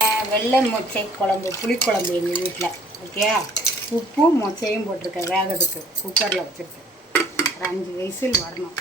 வெள்ளை மொச்சை குழம்பு, புளிக்குழம்பு எங்கள் வீட்டில். ஓகே, உப்பும் மொச்சையும் போட்டிருக்கேன் வேகிறதுக்கு. குக்கரில் வச்சுருக்கேன். ஒரு 5 விசில் வரணும்.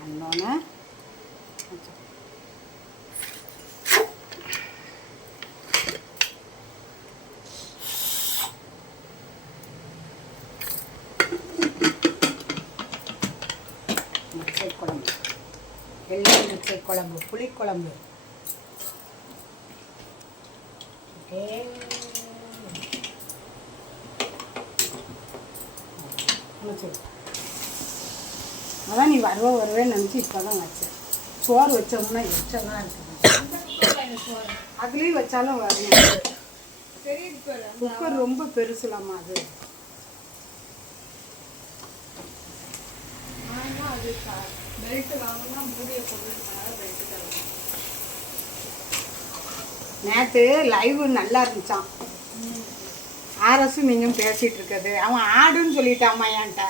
வந்தோன்னே மொச்சை குழம்பு, வெள்ளை மொச்சை குழம்பு, புளிக்குழம்பு. ஓகே, அதான் நீ வருவேன்னு நினச்சி இப்போ தான் வச்சேன். சோறு வச்சோம்னா எச்சமாக இருக்குது. அதுலேயும் வச்சாலும் வரணும். குக்கர் ரொம்ப பெருசுலாமா அது. நேற்று லைவ் நல்லா இருந்துச்சான். ஆர்எஸும் நீங்களும் பேசிகிட்டு இருக்கிறது. அவன் ஆடுன்னு சொல்லிட்டாம்மா என்கிட்ட.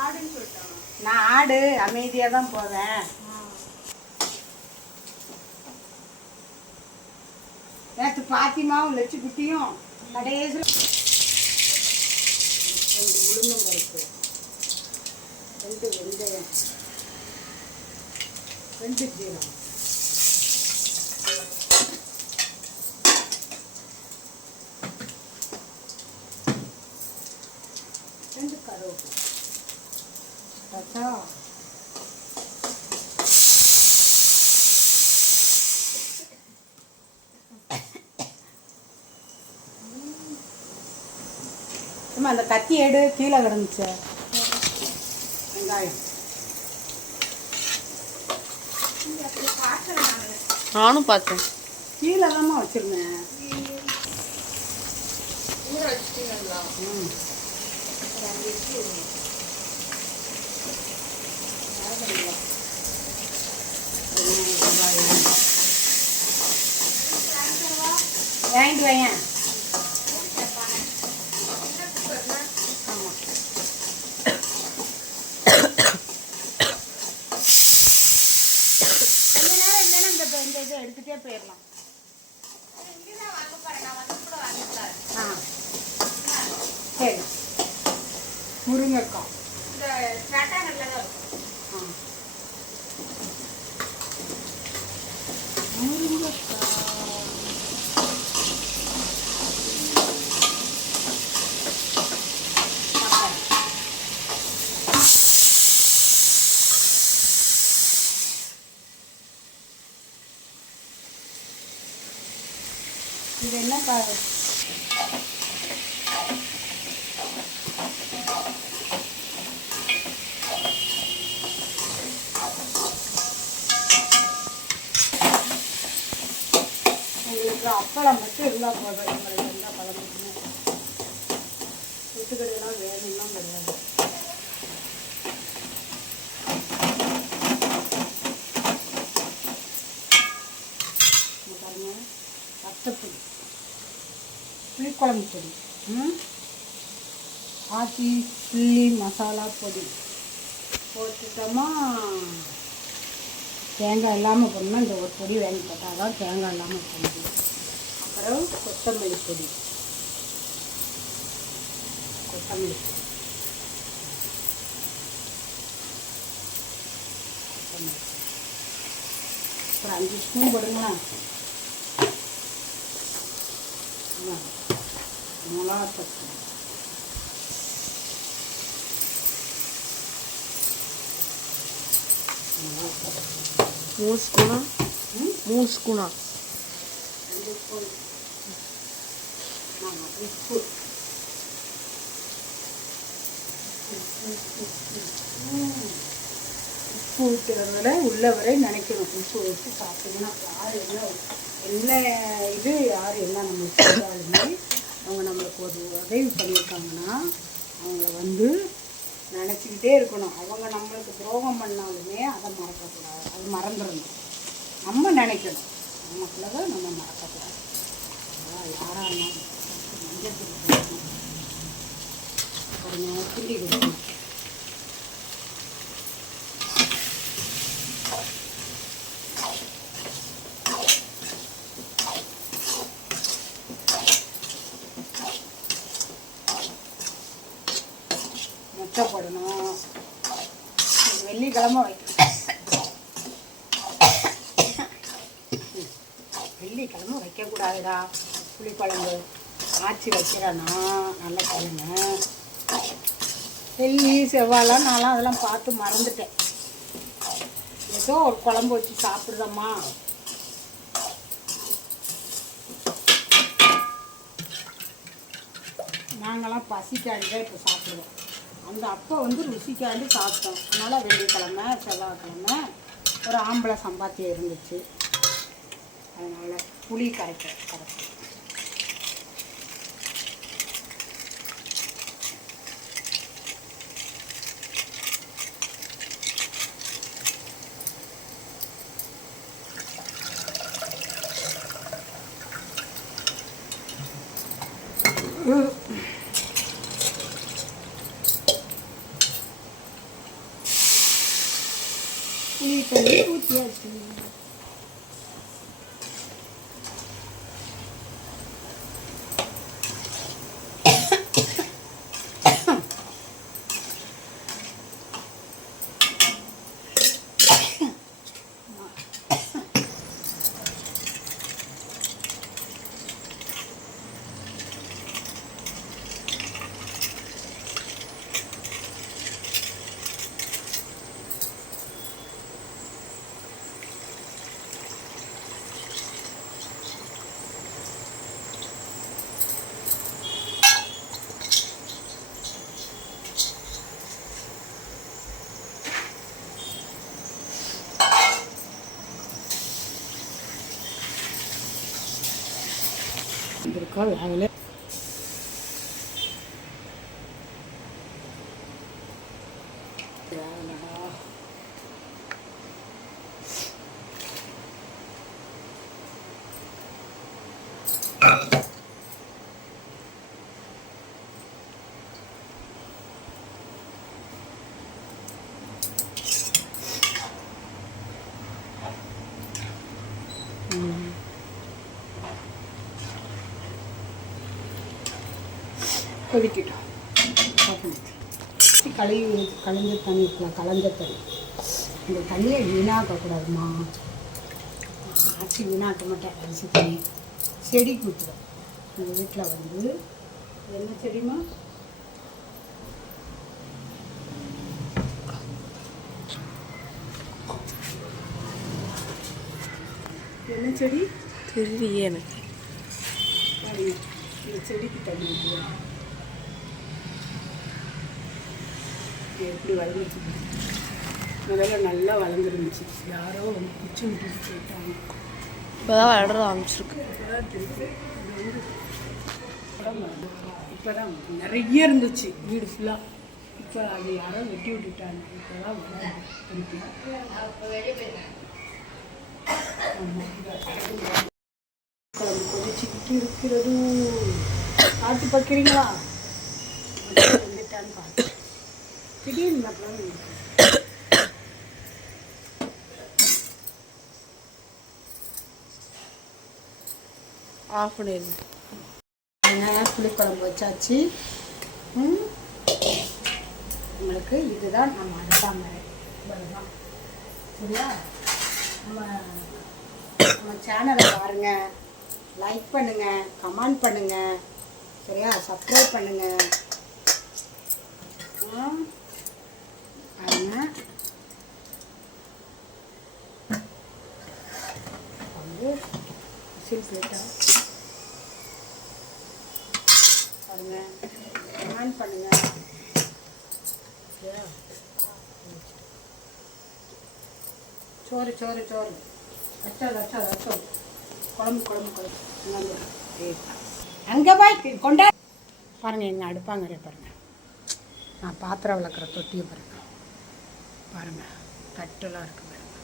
ஆடுன்னு சொல்லிட்டான். நான் ஆடு அமைதியாக தான் போவேன். நேற்று பாத்திமாவும் லட்சுக்குட்டியும் கடைசியில் 2 உளுந்தம் பருப்பு, 2 வெந்தயம், 2 ஜீரகம், 2 கருவேப்பிலை. பார்த்தா அந்த கத்தி எடு, கீழே கிடந்துச்சு. வெங்காயம் நானும் பார்த்தேன். கீழே தான்மா வச்சிருந்தேன். வாங்கிட்டு வையன். இந்த இதை எடுத்துகிட்டே போயிடலாம். சரி, முருங்கைக்காய் இது என்ன காய்? உங்களுக்கு அப்பளம் மட்டும் இருந்தால் போதும். எங்களுக்கு எந்த பழமுமே சொத்துக்கடையெல்லாம் வேணும்லாம் கிடையாது. பாருங்க, ரத்தப்பொடி, புளிக்குழம்பு பொடி, ஆச்சி சில்லி மசாலா பொடி போட்டுட்டோமா. தேங்காய் இல்லாமல் போடணும்னா இந்த ஒரு பொடி வாங்கி போட்டால் தான் தேங்காய் இல்லாமல் போட முடியும். அப்புறம் கொத்தமல்லி பொடி, கொத்தமல்லி பொடி, அப்புறம் 5 ஸ்பூன் போடுங்களா. மிளகாத்தூள், 3 ஸ்பூனா? 3 ஸ்பூனா? 2 ஸ்பூன். ஆமாம், உப்பு. உப்பு ஊற்றுறதுல உள்ள வரை நினைக்கணும். உப்பு வச்சு சாப்பிட்டீங்கன்னா யார் என்ன இது யார் என்ன நம்மளுக்கு சொல்கிறாலுமே அவங்க நம்மளுக்கு ஒரு உதவி பண்ணியிருக்காங்கன்னா அவங்கள வந்து நினச்சிக்கிட்டே இருக்கணும். அவங்க நம்மளுக்கு துரோகம் பண்ணாலுமே அதை மறக்கக்கூடாது. அது மறந்துடணும். நம்ம நினைக்கணும், நமக்குள்ள தான் நம்ம மறக்கக்கூடாது. யாராக இருந்தாலும் மஞ்சள் கொடுக்கணும், கொஞ்சம் கிண்டி கொடுக்கணும். முட்டை போடணும். வெள்ளிக்கிழமை வெள்ளிக்கிழமை வைக்கக்கூடாதுடா புளிக்குழம்பு. ஆச்சி வைக்கிறேன்னா நல்ல கிழமை. வெள்ளி செவ்வாயெலாம் நான்லாம் அதெல்லாம் பார்த்து மறந்துட்டேன். ஏதோ ஒரு குழம்பு வச்சு சாப்பிட்றோம்மா. நாங்கள்லாம் பசிக்காண்டி தான் இப்போ சாப்பிடுவோம். அந்த அப்போ வந்து ருசிக்காண்டி சாப்பிட்டோம். அதனால் வெள்ளிக்கிழமை செவ்வாய்க்கிழமை ஒரு ஆம்பளை சம்பாத்தியம் இருந்துச்சு. அதனால் புளி கரைக்க புளி தண்ணி ஊற்றியாச்சு. இருக்கா வேலை கொதிக்கிட்டோம். கலைஞ்ச தண்ணி இருக்கலாம், கலைஞ்ச தண்ணி. இந்த தண்ணியை வீணாக்கக்கூடாதுமா. ஆச்சி வீணாக்க மாட்டேன். அரிசி தண்ணி செடிக்கு ஊற்றுவோம். எங்கள் வீட்டில் வந்து என்ன செடிமா? என்ன செடி தெரியலையே எனக்கு. இந்த செடிக்கு தண்ணி ஊற்றுவோம். எப்படி வளர்ந்துச்சு? முதல்ல நல்லா வளர்ந்துருந்துச்சு. யாரோ வந்து குச்சி விட்டு போயிட்டாங்க. இப்போ தான் வளர ஆரம்பிச்சிருக்கு. இப்போ தான் நிறைய இருந்துச்சு வீடு ஃபுல்லாக. இப்போ அது யாரோ வெட்டி விட்டுட்டாங்க. இப்போ தான் வளருது திருப்பி. குழம்பு கொதிச்சுக்கிட்டு இருக்கிறது. பார்த்து பார்க்குறீங்களா? வந்துட்டான்னு பார்த்து திடீர்னு ஆஃப் பண்ணிடுங்க. புளிக்குழம்பு வச்சாச்சு. உங்களுக்கு இதுதான் நம்ம அடுப்பாங்கரை. இவ்வளோதான் சரியா? நம்ம சேனலை பாருங்கள், லைக் பண்ணுங்கள், கமெண்ட் பண்ணுங்கள் சரியா? சப்ஸ்கிரைப் பண்ணுங்கள். பாருங்க வந்து விசில் பிளேட்டா பாருங்க, கமெண்ட் பண்ணுங்க சரியா? சோறு சோறு சோறு ரச்சம் குழம்பு அங்கே போய் கொண்டா பாருங்கள். எங்கள் அடுப்பாங்கரைய பாருங்கள். நான் பாத்திரம் விளக்குற தொட்டியை பாருங்கள். தட்டெல்லாம் இருக்கு பாருங்கள்.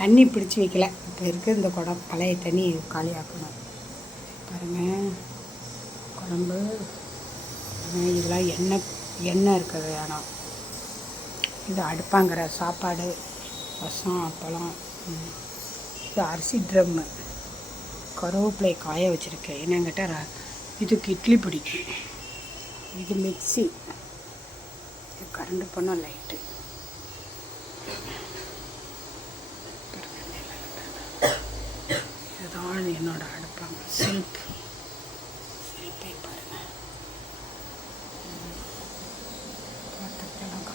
தண்ணி பிடிச்சி வைக்கல. இப்போ இருக்குது இந்த குடம். பழைய தண்ணி காலியாக்கணும் பாருங்கள். குழம்பு இதெல்லாம் எண்ணெய் இருக்கிறது வேணும். இது அடுப்பாங்கிற சாப்பாடு, ரசம், அப்பளம். இது அரிசி ட்ரம்மு. கருவேப்பிலை காய வச்சுருக்கேன். என்னங்கிட்ட இதுக்கு இட்லி பிடிக்கும். இது மிக்ஸி. இது கரண்ட் பண்ணால் லைட்டு. இதுதான் என்னோட அடுப்பாங்க. செல்ஃபை பாருங்கள். பாத்திரத்தெல்லாம்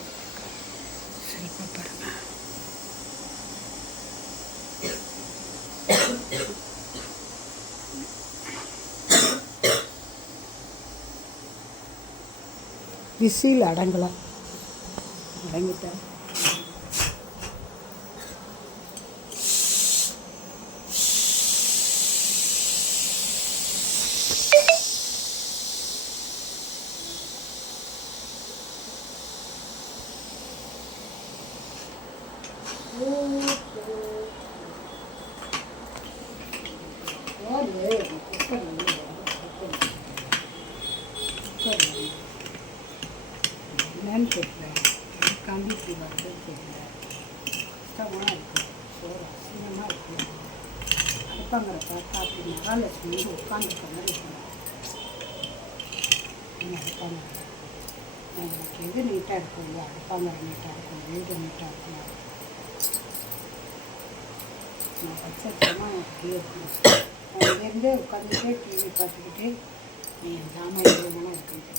செல்ஃபை பாருங்கள். விசில் அடங்கலாம். அடங்கிட்டேன். என்னன்னு தெரியல. கம்பி இப்படி வருது தெரியல. கஷ்டமாக இருக்குது. சோறு அசிங்கமாக இருக்குது. அடுப்பாங்கிற பார்த்தா அப்படி மகாலட்சுமி வந்து உட்காந்துருக்க மாதிரி இருக்கணும். அடுப்பாங்க எனக்கு எது நீட்டாக இருக்கும் இல்லையா? அடுப்பாங்கிற நீட்டாக இருக்கும், வீடு நீட்டாக இருக்கும். நான் பட்சமாக அப்படியே இருக்கணும். அங்கேருந்தே உட்காந்துட்டே டிவி பார்த்துக்கிட்டே நீ என் ஜாமான் எதுனா இருக்குன்னு.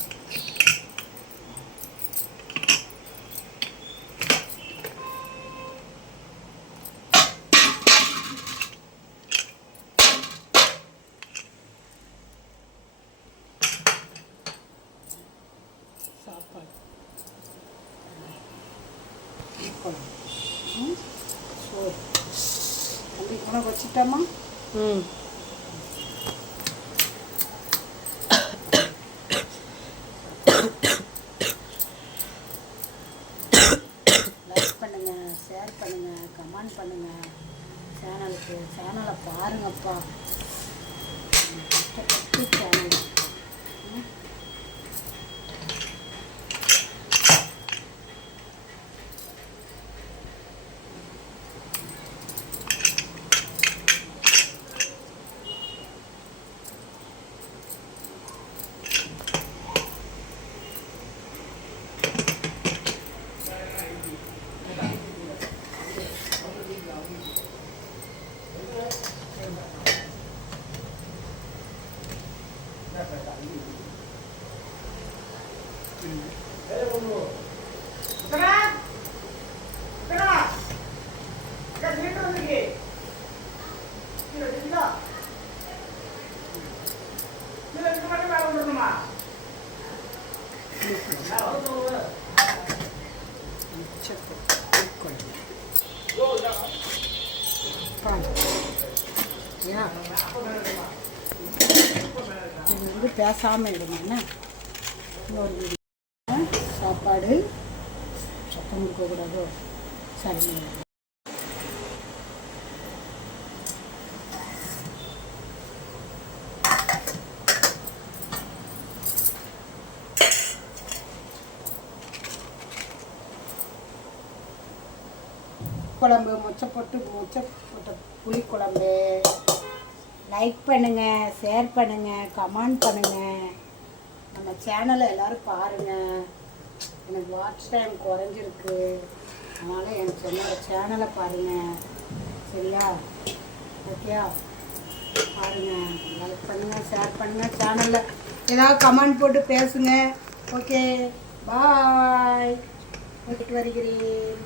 சாப்பாடு சோறு தம்பி உனக்கு வச்சுட்டாமா? லைக் பண்ணுங்கள், ஷேர் பண்ணுங்கள், கமெண்ட் பண்ணுங்கள். சேனலை பாருங்கப்பா. கஷ்டப்பட்டு சேனல் இது வந்து பேசாமல் இருங்க. என்ன இன்னொரு வீடியோ. சாப்பாடு சத்தம் இருக்கக்கூடாதோ? சரி. குழம்பு மொச்சை போட்ட புளிக்குழம்பு. லைக் பண்ணுங்கள், ஷேர் பண்ணுங்கள், கமெண்ட் பண்ணுங்கள். நம்ம சேனலை எல்லோரும் பாருங்கள். எனக்கு வாட்ச் டைம் குறைஞ்சிருக்கு. அதனால் என்னோட சேனலை பாருங்கள். சரியா? ஓகேயா? பாருங்கள், லைக் பண்ணுங்கள், ஷேர் பண்ணுங்கள். சேனலில் ஏதாவது கமெண்ட் போட்டு பேசுங்க. ஓகே, பாய். போயிட்டு வருகிறேன்.